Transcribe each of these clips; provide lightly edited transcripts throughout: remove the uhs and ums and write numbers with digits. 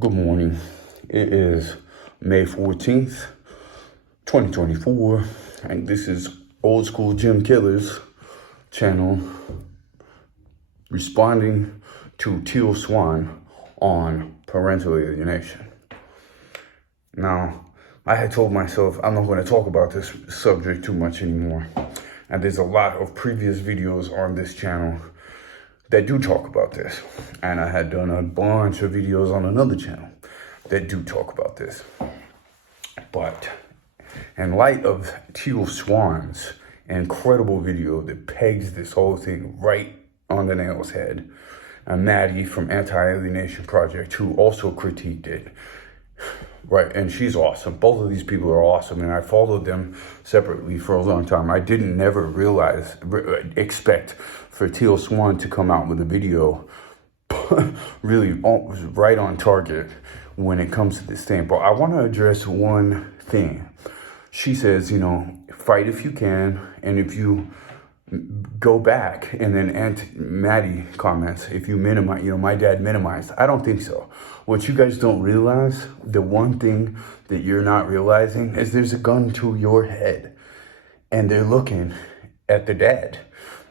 Good morning. It is May 14th, 2024, and this is Old School Gym Killers channel responding to Teal Swan on parental alienation. Now, I had told myself I'm not going to talk about this subject too much anymore, and there's a lot of previous videos on this channel that do talk about this. And I had done a bunch of videos on another channel that do talk about this. But in light of Teal Swan's incredible video that pegs this whole thing right on the nail's head, and Maddi from Anti-Alienation Project, who also critiqued it, right, and she's awesome. Both of these people are awesome, and I followed them separately for a long time. I didn't never expect for Teal Swan to come out with a video really right on target when it comes to this thing. But I want to address one thing. She says, fight if you can, and if you go back, and then Maddi comments, if you minimize, my dad minimized. I don't think so. What you guys don't realize, the one thing that you're not realizing is there's a gun to your head, and they're looking at the dad,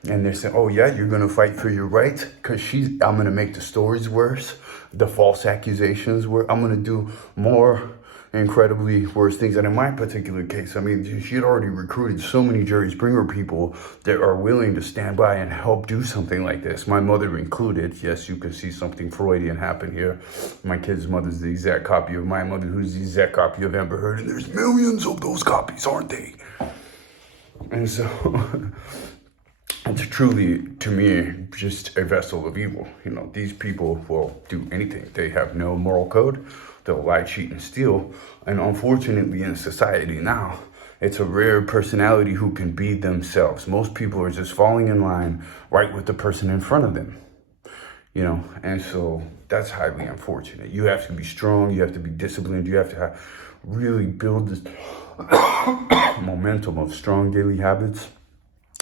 and they're saying, oh yeah, you're gonna fight for your rights, because I'm gonna make the stories worse, the false accusations worse, I'm gonna do more incredibly worse things. And in my particular case, she had already recruited so many Jerry Springer people that are willing to stand by and help do something like this, my mother included. Yes, you can see something Freudian happen here. My kid's mother's the exact copy of my mother, who's the exact copy of Amber Heard, and there's millions of those copies, aren't they? And so it's truly, to me, just a vessel of evil. These people will do anything. They have no moral code. They'll lie, cheat, and steal. And unfortunately, in society now, it's a rare personality who can be themselves. Most people are just falling in line right with the person in front of them. And so that's highly unfortunate. You have to be strong. You have to be disciplined. You have to really build this momentum of strong daily habits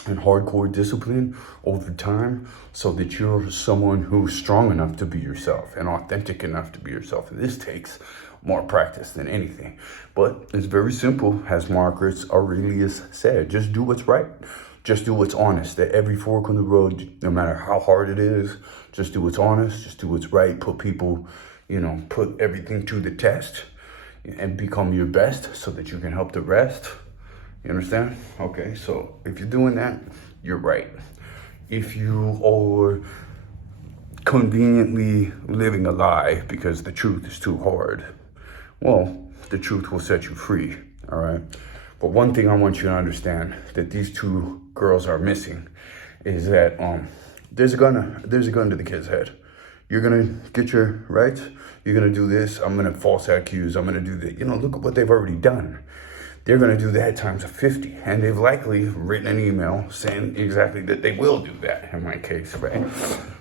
and hardcore discipline over time, so that you're someone who's strong enough to be yourself and authentic enough to be yourself. And this takes more practice than anything. But it's very simple, as Marcus Aurelius said. Just do what's right. Just do what's honest. At every fork in the road, no matter how hard it is, just do what's honest, just do what's right. Put people, put everything to the test and become your best so that you can help the rest. You understand? Okay, so if you're doing that, you're right. If you are conveniently living a lie because the truth is too hard, well, the truth will set you free, all right? But one thing I want you to understand that these two girls are missing is that there's a gun to the kid's head. You're gonna get your rights. You're gonna do this. I'm gonna false accuse. I'm gonna do that. Look at what they've already done. They're going to do that times 50. And they've likely written an email saying exactly that they will do that in my case, right?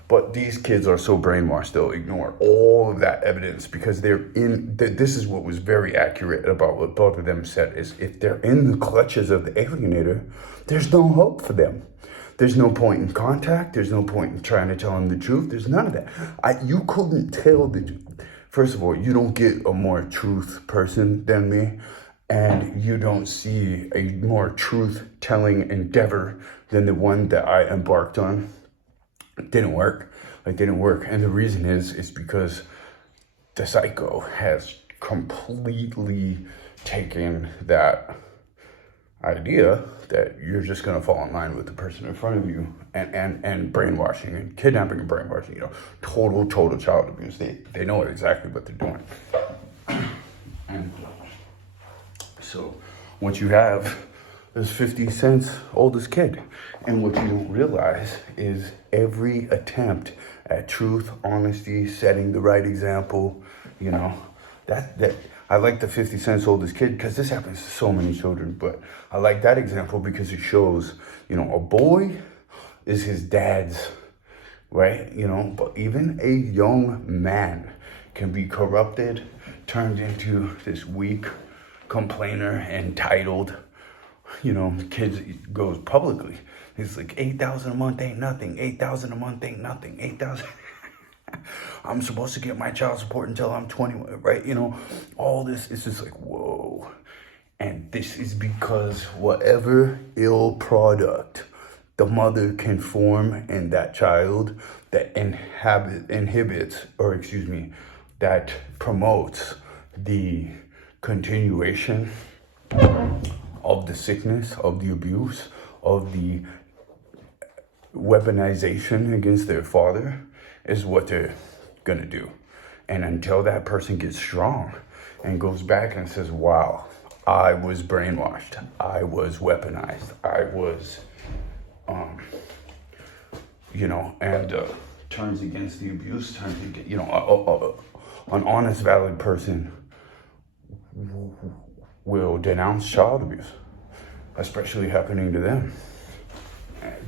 But these kids are so brainwashed, they'll ignore all of that evidence because this is what was very accurate about what both of them said, is if they're in the clutches of the alienator, there's no hope for them. There's no point in contact. There's no point in trying to tell them the truth. There's none of that. You couldn't tell first of all, you don't get a more truth person than me. And you don't see a more truth-telling endeavor than the one that I embarked on. It didn't work. And the reason is because the psycho has completely taken that idea that you're just going to fall in line with the person in front of you and brainwashing and kidnapping and brainwashing, total child abuse. They know exactly what they're doing. And so what you have is 50 Cent's oldest kid. And what you don't realize is every attempt at truth, honesty, setting the right example, that I like the 50 Cent's oldest kid because this happens to so many children. But I like that example because it shows, a boy is his dad's, right? But even a young man can be corrupted, turned into this weak complainer, entitled, kids goes publicly. He's like, 8,000 a month ain't nothing. 8,000 a month ain't nothing. 8,000. I'm supposed to get my child support until I'm 21, right? You know, all this is just like, whoa. And this is because whatever ill product the mother can form in that child that that promotes the continuation of the sickness, of the abuse, of the weaponization against their father is what they're gonna do. And until that person gets strong and goes back and says, wow, I was brainwashed, I was weaponized, I was, and turns against the abuse, turns against, an honest, valid person will denounce child abuse, especially happening to them.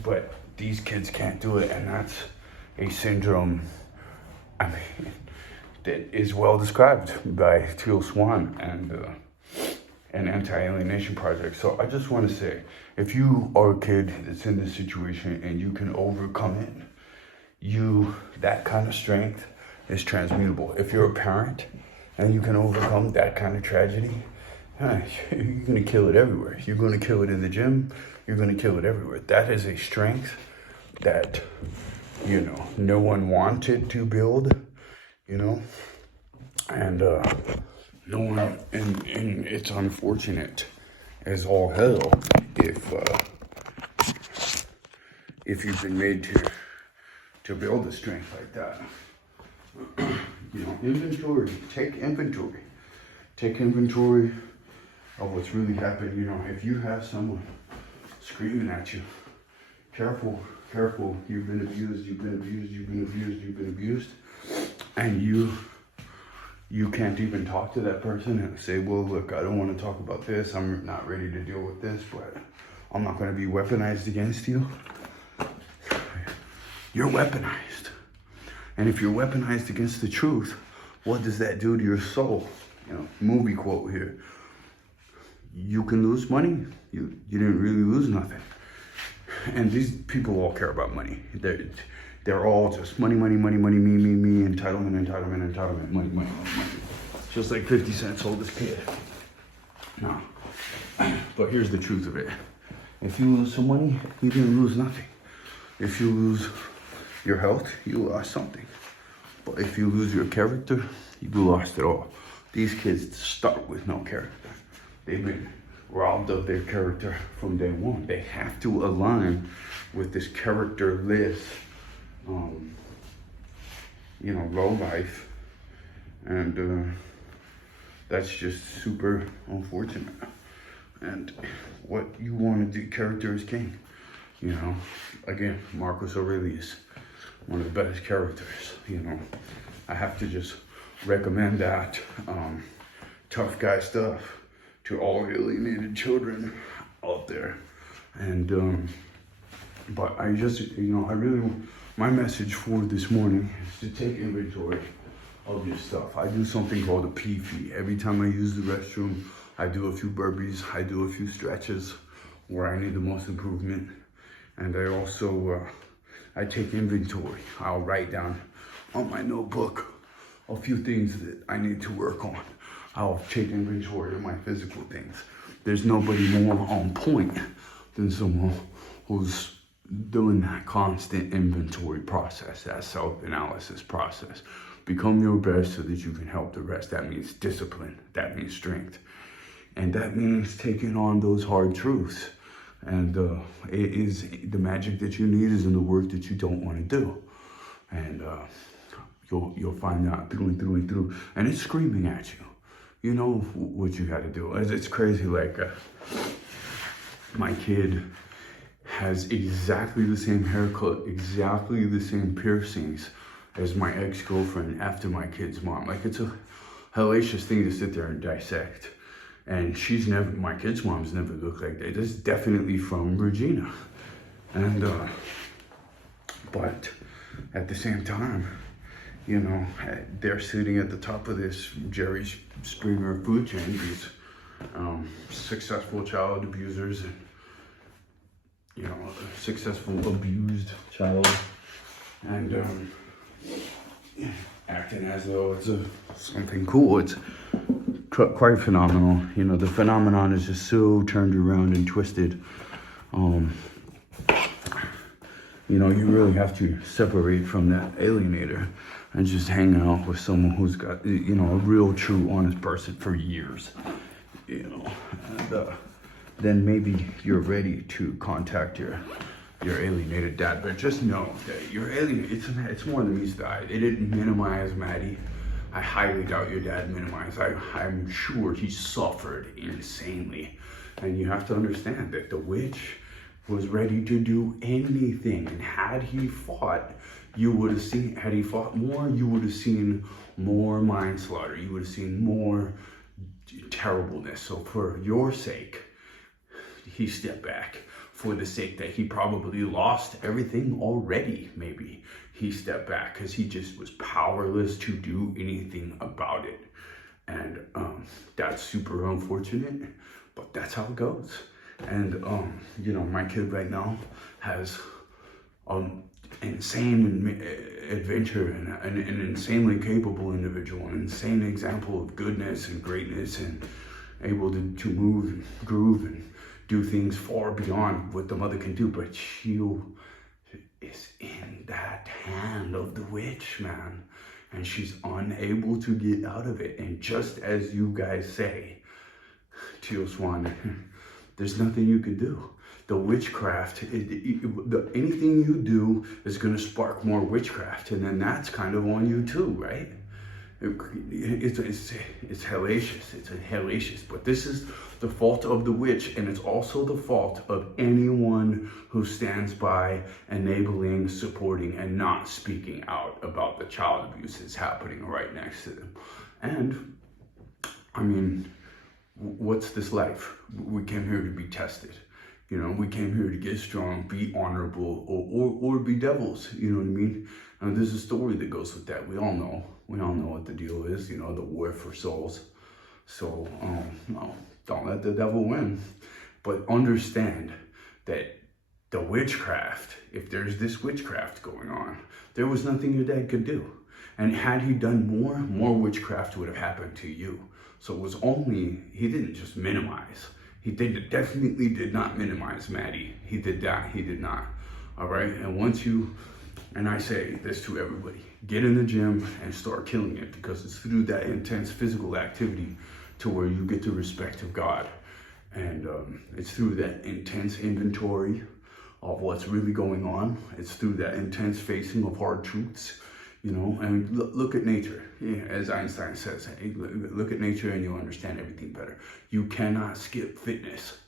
But these kids can't do it, and that's a syndrome, that is well described by Teal Swan and an Anti-Alienation project. So I just want to say, if you are a kid that's in this situation and you can overcome it, that kind of strength is transmutable. If you're a parent and you can overcome that kind of tragedy, you're going to kill it everywhere. You're going to kill it in the gym. You're going to kill it everywhere. That is a strength that, no one wanted to build, and no one, and it's unfortunate as all hell if you've been made to build a strength like that. Take inventory of what's really happened. If you have someone screaming at you, careful, you've been abused, and you can't even talk to that person and say, well, look, I don't want to talk about this, I'm not ready to deal with this, but I'm not going to be weaponized against you. You're weaponized. And if you're weaponized against the truth, what does that do to your soul? Movie quote here. You can lose money. You didn't really lose nothing. And these people all care about money. They're all just money, me, entitlement, money. Just like 50 Cent sold this kid. No. But here's the truth of it. If you lose some money, you didn't lose nothing. If you lose your health, you lost something. But if you lose your character, you lost it all. These kids start with no character. They've been robbed of their character from day one. They have to align with this characterless, low life. And that's just super unfortunate. And what you want to do, character is king. Again, Marcus Aurelius, one of the best characters. I have to just recommend that tough guy stuff to all alienated children out there. And but I just, my message for this morning is to take inventory of your stuff. I do something called a pee fee. Every time I use the restroom, I do a few burpees, I do a few stretches where I need the most improvement. And I also, I take inventory. I'll write down on my notebook a few things that I need to work on. I'll take inventory of my physical things. There's nobody more on point than someone who's doing that constant inventory process, that self-analysis process. Become your best so that you can help the rest. That means discipline. That means strength. And that means taking on those hard truths. And it is the magic that you need is in the work that you don't want to do. And you'll find out through and through. And it's screaming at you. You know what you got to do. It's crazy. Like my kid has exactly the same haircut, exactly the same piercings as my ex-girlfriend after my kid's mom. Like, it's a hellacious thing to sit there and dissect. And my kid's mom's never looked like that. This is definitely from Regina. And, but at the same time, they're sitting at the top of this Jerry Springer food chain, these successful child abusers and, successful abused child. And acting as though it's something cool. It's quite phenomenal. You know, the phenomenon is just so turned around and twisted. You know, you really have to separate from that alienator and just hang out with someone who's got, you know, a real, true, honest person for years. You know, and then maybe you're ready to contact your alienated dad. But just know that your alienated, it's more than meets the eye. They didn't minimize Maddi. I highly doubt your dad minimized. I'm sure he suffered insanely. And you have to understand that the witch was ready to do anything. And had he fought, you would have seen, had he fought more, you would have seen more manslaughter. You would have seen more terribleness. So for your sake, he stepped back. For the sake that he probably lost everything already, maybe he stepped back because he just was powerless to do anything about it. And that's super unfortunate, but that's how it goes. And you know, my kid right now has an insane adventure and an insanely capable individual, an insane example of goodness and greatness, and able to move and groove and do things far beyond what the mother can do. But she is in that hand of the witch, man, and she's unable to get out of it. And just as you guys say, Teal Swan, there's nothing you can do. The witchcraft, anything you do is going to spark more witchcraft, and then that's kind of on you too, right? It's hellacious. It's hellacious. But this is the fault of the witch, and it's also the fault of anyone who stands by enabling, supporting, and not speaking out about the child abuse that's happening right next to them. And I mean, what's this life? We came here to be tested. You know, we came here to get strong, be honorable, or be devils. You know what I mean? And there's a story that goes with that. We all know what the deal is. You know, the war for souls. So, no, don't let the devil win. But understand that the witchcraft, if there's this witchcraft going on, there was nothing your dad could do. And had he done more witchcraft would have happened to you. So it was only, he didn't just minimize. He definitely did not minimize Maddi. He did that. He did not. All right. And once you, and I say this to everybody, get in the gym and start killing it, because it's through that intense physical activity to where you get the respect of God. And it's through that intense inventory of what's really going on. It's through that intense facing of hard truths. You know, and look at nature. Yeah, as Einstein says, hey, look at nature and you'll understand everything better. You cannot skip fitness.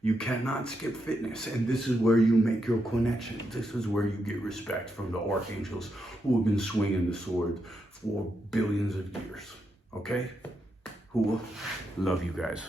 You cannot skip fitness. And this is where you make your connection. This is where you get respect from the archangels who have been swinging the sword for billions of years. Okay? Who will love you guys.